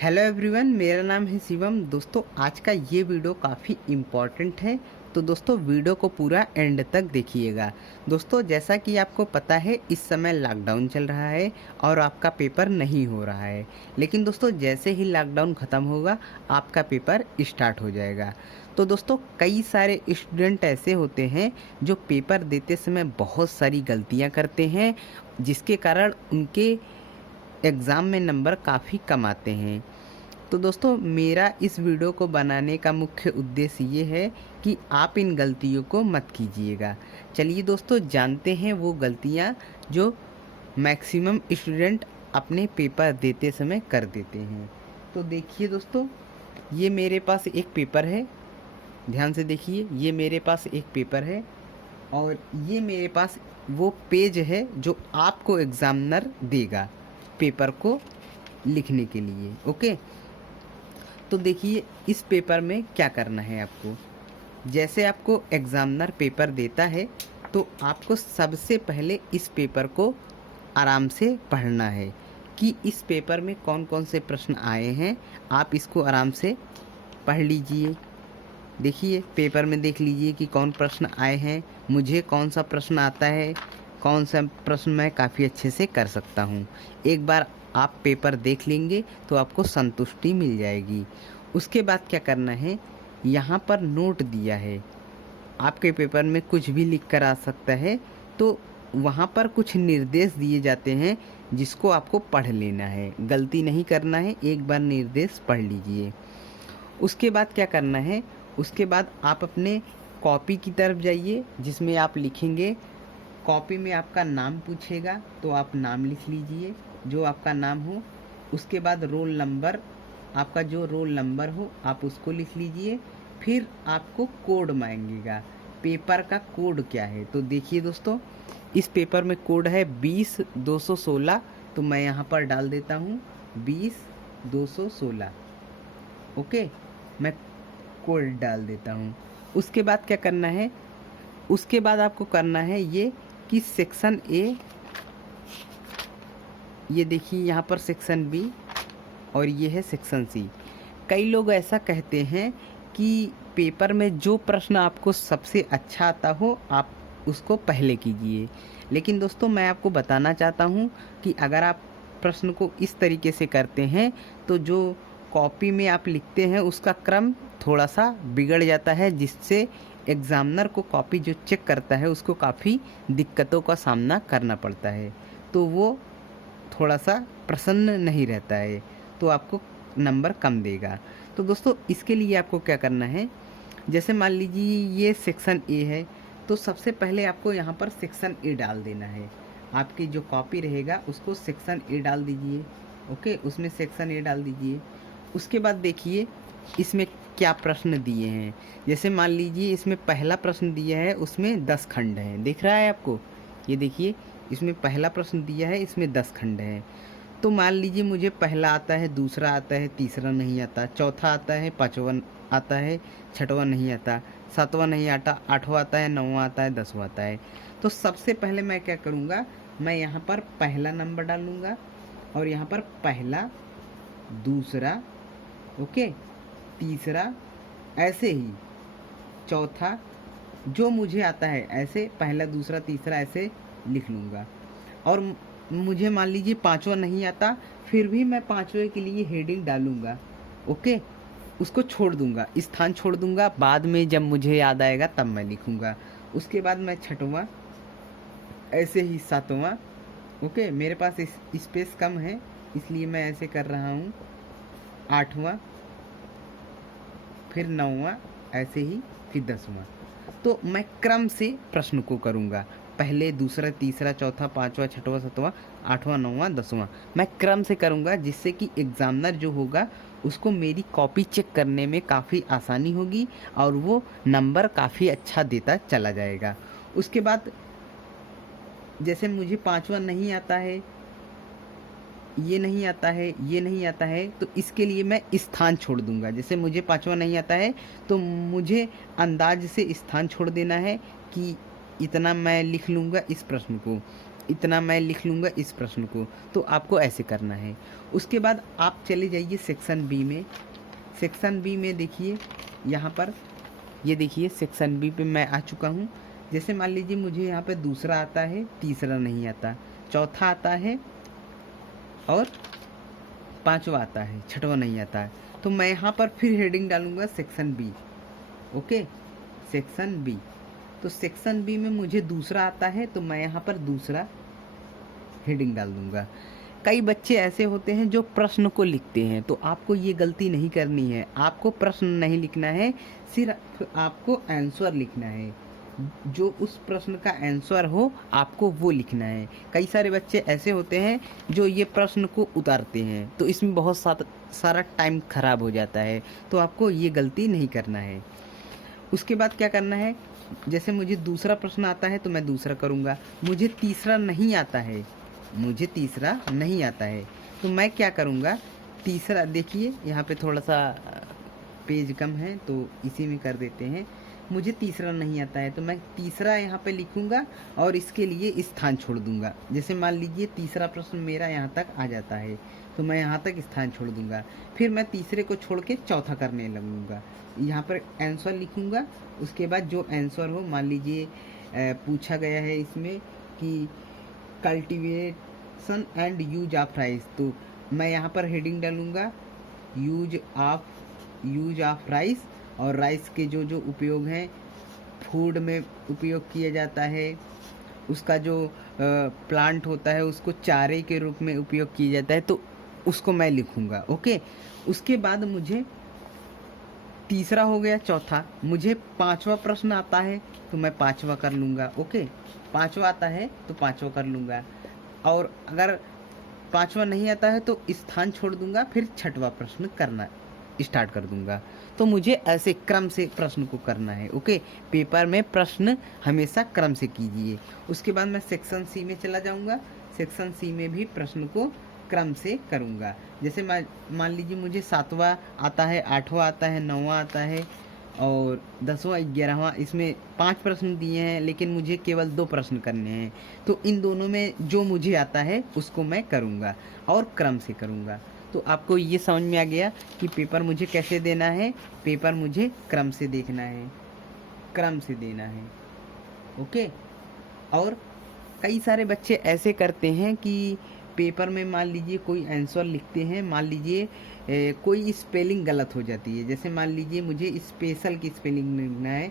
Hello everyone, मेरा नाम है शिवम। दोस्तों, आज का ये वीडियो काफ़ी इम्पॉर्टेंट है, तो दोस्तों वीडियो को पूरा एंड तक देखिएगा। दोस्तों, जैसा कि आपको पता है, इस समय लॉकडाउन चल रहा है और आपका पेपर नहीं हो रहा है। लेकिन दोस्तों, जैसे ही लॉकडाउन ख़त्म होगा, आपका पेपर स्टार्ट हो जाएगा। तो दोस्तों, कई सारे स्टूडेंट ऐसे होते हैं जो पेपर देते समय बहुत सारी गलतियां करते हैं, जिसके कारण उनके एग्ज़ाम में नंबर काफ़ी कम आते हैं। तो दोस्तों, मेरा इस वीडियो को बनाने का मुख्य उद्देश्य ये है कि आप इन गलतियों को मत कीजिएगा। चलिए दोस्तों, जानते हैं वो गलतियाँ जो मैक्सिमम स्टूडेंट अपने पेपर देते समय कर देते हैं। तो देखिए दोस्तों, ये मेरे पास एक पेपर है। ध्यान से देखिए, ये मेरे पास एक पेपर है और ये मेरे पास वो पेज है जो आपको एग्ज़ामिनर देगा पेपर को लिखने के लिए। ओके, तो देखिए इस पेपर में क्या करना है आपको। जैसे आपको एग्ज़ामिनर पेपर देता है, तो आपको सबसे पहले इस पेपर को आराम से पढ़ना है कि इस पेपर में कौन कौन से प्रश्न आए हैं। आप इसको आराम से पढ़ लीजिए। देखिए पेपर में देख लीजिए कि कौन प्रश्न आए हैं, मुझे कौन सा प्रश्न आता है, कौन सा प्रश्न मैं काफ़ी अच्छे से कर सकता हूँ। एक बार आप पेपर देख लेंगे तो आपको संतुष्टि मिल जाएगी। उसके बाद क्या करना है, यहाँ पर नोट दिया है। आपके पेपर में कुछ भी लिख कर आ सकता है, तो वहाँ पर कुछ निर्देश दिए जाते हैं जिसको आपको पढ़ लेना है। गलती नहीं करना है, एक बार निर्देश पढ़ लीजिए। उसके बाद क्या करना है, उसके बाद आप अपने कॉपी की तरफ जाइए जिसमें आप लिखेंगे। कॉपी में आपका नाम पूछेगा तो आप नाम लिख लीजिए, जो आपका नाम हो। उसके बाद रोल नंबर, आपका जो रोल नंबर हो आप उसको लिख लीजिए। फिर आपको कोड मांगेगा, पेपर का कोड क्या है। तो देखिए दोस्तों, इस पेपर में कोड है 20-216। तो मैं यहाँ पर डाल देता हूँ 20-216। ओके, मैं कोड डाल देता हूँ। उसके बाद क्या करना है, उसके बाद आपको करना है ये कि सेक्शन ए, ये देखिए यहाँ पर सेक्शन बी और ये है सेक्शन सी। कई लोग ऐसा कहते हैं कि पेपर में जो प्रश्न आपको सबसे अच्छा आता हो आप उसको पहले कीजिए। लेकिन दोस्तों, मैं आपको बताना चाहता हूँ कि अगर आप प्रश्न को इस तरीके से करते हैं तो जो कॉपी में आप लिखते हैं उसका क्रम थोड़ा सा बिगड़ जाता है, जिससे एग्ज़ामिनर को कॉपी जो चेक करता है उसको काफ़ी दिक्कतों का सामना करना पड़ता है। तो वो थोड़ा सा प्रसन्न नहीं रहता है, तो आपको नंबर कम देगा। तो दोस्तों, इसके लिए आपको क्या करना है, जैसे मान लीजिए ये सेक्शन ए है, तो सबसे पहले आपको यहाँ पर सेक्शन ए डाल देना है। आपकी जो कॉपी रहेगा उसको सेक्शन ए डाल दीजिए। ओके, उसमें सेक्शन ए डाल दीजिए। उसके बाद देखिए इसमें क्या प्रश्न दिए हैं। जैसे मान लीजिए इसमें पहला प्रश्न दिया है, उसमें 10 खंड हैं। दिख रहा है आपको, ये देखिए इसमें पहला प्रश्न दिया है, इसमें 10 खंड हैं। तो मान लीजिए मुझे पहला आता है, दूसरा आता है, तीसरा नहीं आता, चौथा आता है, पाँचवा आता है, छठवां नहीं आता, सातवां नहीं आता, आठवां आता है, नौवां आता है, 10वां आता है। तो सबसे पहले मैं क्या करूँगा, मैं यहाँ पर पहला नंबर डालूँगा और यहाँ पर पहला, दूसरा, ओके, तीसरा, ऐसे ही चौथा, जो मुझे आता है ऐसे पहला, दूसरा, तीसरा ऐसे लिख लूँगा। और मुझे मान लीजिए पाँचवा नहीं आता, फिर भी मैं पाँचवें के लिए हेडिंग डालूँगा। ओके, उसको छोड़ दूँगा, स्थान छोड़ दूँगा, बाद में जब मुझे याद आएगा तब मैं लिखूँगा। उसके बाद मैं छठवां, ऐसे ही सातवां। ओके, मेरे पास स्पेस कम है इसलिए मैं ऐसे कर रहा हूँ। आठवां, फिर नौवां, ऐसे ही, फिर 10वां। तो मैं क्रम से प्रश्न को करूँगा, पहले, दूसरा, तीसरा, चौथा, पाँचवा, छठवां, सातवां, आठवां, नौवां, 10वां। मैं क्रम से करूँगा जिससे कि एग्ज़ामिनर जो होगा उसको मेरी कॉपी चेक करने में काफ़ी आसानी होगी और वो नंबर काफ़ी अच्छा देता चला जाएगा। उसके बाद जैसे मुझे पाँचवा नहीं आता है, ये नहीं आता है, ये नहीं आता है, तो इसके लिए मैं स्थान छोड़ दूंगा। जैसे मुझे पाँचवा नहीं आता है तो मुझे अंदाज से स्थान छोड़ देना है कि इतना मैं लिख लूँगा इस प्रश्न को। इतना मैं लिख लूँगा इस प्रश्न को। तो आपको ऐसे करना है। उसके बाद आप चले जाइए सेक्शन बी में। सेक्शन बी में देखिए यहाँ पर, ये देखिए सेक्शन बी पे मैं आ चुका हूँ। जैसे मान लीजिए मुझे यहाँ पे दूसरा आता है, तीसरा नहीं आता, चौथा आता है और पांचवा आता है, छठवां नहीं आता है। तो मैं यहाँ पर फिर हेडिंग डालूँगा section B. Okay, section B. तो सेक्शन बी में मुझे दूसरा आता है, तो मैं यहाँ पर दूसरा हेडिंग डाल दूँगा। कई बच्चे ऐसे होते हैं जो प्रश्न को लिखते हैं, तो आपको ये गलती नहीं करनी है। आपको प्रश्न नहीं लिखना है, सिर्फ आपको आंसर लिखना है। जो उस प्रश्न का आंसर हो आपको वो लिखना है। कई सारे बच्चे ऐसे होते हैं जो ये प्रश्न को उतारते हैं, तो इसमें बहुत सारा टाइम खराब हो जाता है। तो आपको ये गलती नहीं करना है। उसके बाद क्या करना है, जैसे मुझे दूसरा प्रश्न आता है तो मैं दूसरा करूँगा। मुझे तीसरा नहीं आता है, मुझे तीसरा नहीं आता है, तो मैं क्या करूँगा, तीसरा देखिए यहाँ पे थोड़ा सा पेज कम है तो इसी में कर देते हैं। मुझे तीसरा नहीं आता है तो मैं तीसरा यहाँ पे लिखूँगा और इसके लिए स्थान छोड़ दूँगा। जैसे मान लीजिए तीसरा प्रश्न मेरा यहाँ तक आ जाता है तो मैं यहाँ तक स्थान छोड़ दूँगा। फिर मैं तीसरे को छोड़ के चौथा करने लगूँगा। यहाँ पर आंसर लिखूँगा। उसके बाद जो आंसर हो, मान लीजिए पूछा गया है इसमें कि cultivation and use of rice, तो मैं यहाँ पर हेडिंग डालूँगा यूज ऑफ राइस। और राइस के जो जो उपयोग हैं, फूड में उपयोग किया जाता है, उसका जो प्लांट होता है उसको चारे के रूप में उपयोग किया जाता है, तो उसको मैं लिखूँगा। ओके, उसके बाद मुझे तीसरा हो गया, चौथा। मुझे पांचवा प्रश्न आता है तो मैं पांचवा कर लूँगा। ओके, पांचवा आता है तो पांचवा कर लूँगा। और अगर पांचवा नहीं आता है तो स्थान छोड़ दूँगा, फिर छठवां प्रश्न करना स्टार्ट कर दूँगा। तो मुझे ऐसे क्रम से प्रश्न को करना है। ओके, पेपर में प्रश्न हमेशा क्रम से कीजिए। उसके बाद मैं सेक्शन सी में चला जाऊँगा। सेक्शन सी में भी प्रश्न को क्रम से करूँगा। जैसे मान लीजिए मुझे 7वां आता है, 8वां आता है, 9वां आता है और 10वां 11वां, इसमें 5 प्रश्न दिए हैं लेकिन मुझे केवल 2 प्रश्न करने हैं। तो इन दोनों में जो मुझे आता है उसको मैं करूँगा और क्रम से करूँगा। तो आपको ये समझ में आ गया कि पेपर मुझे कैसे देना है। पेपर मुझे क्रम से देखना है, क्रम से देना है। ओके, और कई सारे बच्चे ऐसे करते हैं कि पेपर में मान लीजिए कोई आंसर लिखते हैं, मान लीजिए कोई स्पेलिंग गलत हो जाती है। जैसे मान लीजिए मुझे स्पेशल की स्पेलिंग लिखना है,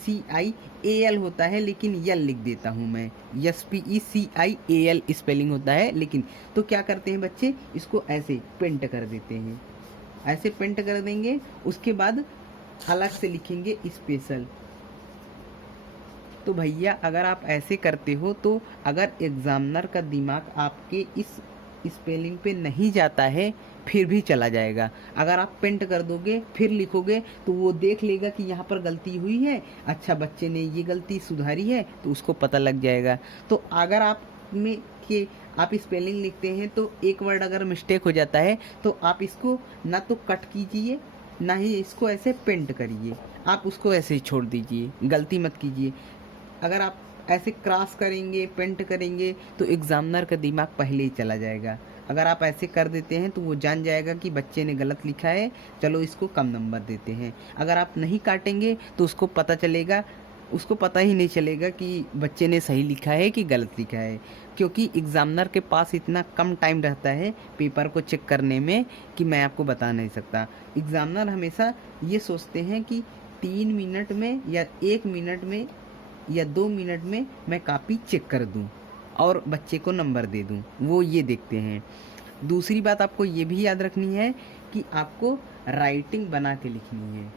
SPECIAL होता है लेकिन यल लिख देता हूँ मैं, SPECIAL स्पेलिंग होता है लेकिन। तो क्या करते हैं बच्चे, इसको ऐसे पेंट कर देते हैं, ऐसे पेंट कर देंगे। उसके बाद अलग से लिखेंगे स्पेशल। तो भैया अगर आप ऐसे करते हो तो अगर एग्जामिनर का दिमाग आपके इस स्पेलिंग पे नहीं जाता है फिर भी चला जाएगा। अगर आप पेंट कर दोगे फिर लिखोगे तो वो देख लेगा कि यहाँ पर गलती हुई है, अच्छा बच्चे ने ये गलती सुधारी है, तो उसको पता लग जाएगा। तो अगर आप स्पेलिंग लिखते हैं तो एक वर्ड अगर मिस्टेक हो जाता है तो आप इसको ना तो कट कीजिए ना ही इसको ऐसे पेंट करिए, आप उसको ऐसे ही छोड़ दीजिए, गलती मत कीजिए। अगर आप ऐसे क्रॉस करेंगे, पेंट करेंगे तो एग्जामिनर का दिमाग पहले ही चला जाएगा। अगर आप ऐसे कर देते हैं तो वो जान जाएगा कि बच्चे ने गलत लिखा है, चलो इसको कम नंबर देते हैं। अगर आप नहीं काटेंगे तो उसको पता ही नहीं चलेगा कि बच्चे ने सही लिखा है कि गलत लिखा है, क्योंकि एग्जामिनर के पास इतना कम टाइम रहता है पेपर को चेक करने में कि मैं आपको बता नहीं सकता। एग्जामिनर हमेशा ये सोचते हैं कि 3 मिनट में या 1 मिनट में या 2 मिनट में मैं कॉपी चेक कर दूं और बच्चे को नंबर दे दूं, वो ये देखते हैं। दूसरी बात आपको ये भी याद रखनी है कि आपको राइटिंग बना के लिखनी है,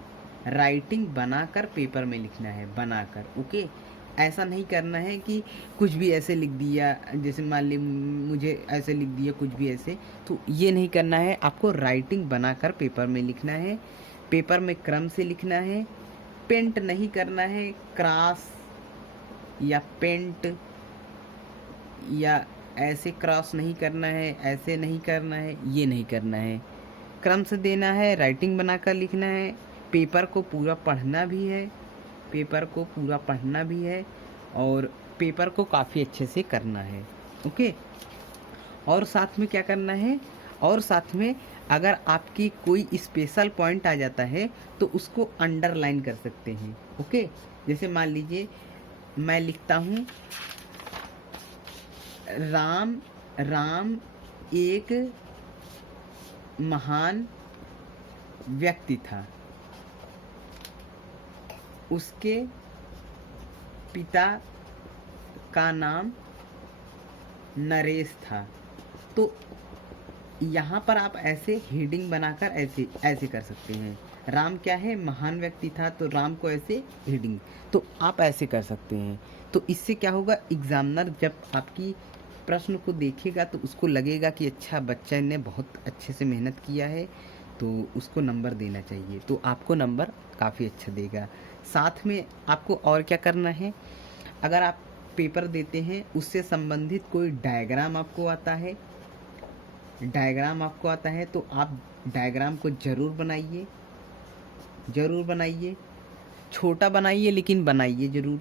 राइटिंग बनाकर पेपर में लिखना है, बनाकर। ओके, ऐसा नहीं करना है कि कुछ भी ऐसे लिख दिया, जैसे मान ली मुझे ऐसे लिख दिया कुछ भी ऐसे, तो ये नहीं करना है। आपको राइटिंग बनाकर पेपर में लिखना है, पेपर में क्रम से लिखना है, पेंट नहीं करना है, क्रॉस या पेंट या ऐसे क्रॉस नहीं करना है, ऐसे नहीं करना है, ये नहीं करना है। क्रम से देना है, राइटिंग बनाकर लिखना है, पेपर को पूरा पढ़ना भी है, पेपर को पूरा पढ़ना भी है और पेपर को काफ़ी अच्छे से करना है। ओके, और साथ में क्या करना है, और साथ में अगर आपकी कोई स्पेशल पॉइंट आ जाता है तो उसको अंडरलाइन कर सकते हैं। ओके, जैसे मान लीजिए मैं लिखता हूँ राम राम एक महान व्यक्ति था, उसके पिता का नाम नरेश था। तो यहाँ पर आप ऐसे हेडिंग बनाकर ऐसे ऐसे कर सकते हैं। राम क्या है, महान व्यक्ति था, तो राम को ऐसे हेडिंग, तो आप ऐसे कर सकते हैं। तो इससे क्या होगा, एग्जामिनर जब आपकी प्रश्न को देखेगा तो उसको लगेगा कि अच्छा बच्चे ने बहुत अच्छे से मेहनत किया है, तो उसको नंबर देना चाहिए, तो आपको नंबर काफ़ी अच्छा देगा। साथ में आपको और क्या करना है, अगर आप पेपर देते हैं उससे संबंधित कोई डायग्राम आपको आता है, तो आप डायग्राम को ज़रूर बनाइए, छोटा बनाइए लेकिन बनाइए ज़रूर।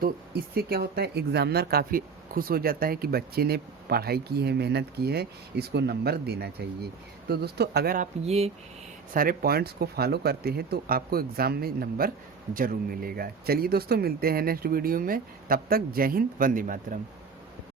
तो इससे क्या होता है, एग्ज़ामिनर काफ़ी खुश हो जाता है कि बच्चे ने पढ़ाई की है, मेहनत की है, इसको नंबर देना चाहिए। तो दोस्तों अगर आप ये सारे पॉइंट्स को फॉलो करते हैं तो आपको एग्ज़ाम में नंबर ज़रूर मिलेगा। चलिए दोस्तों, मिलते हैं नेक्स्ट वीडियो में, तब तक जय हिंद, वंदे मातरम।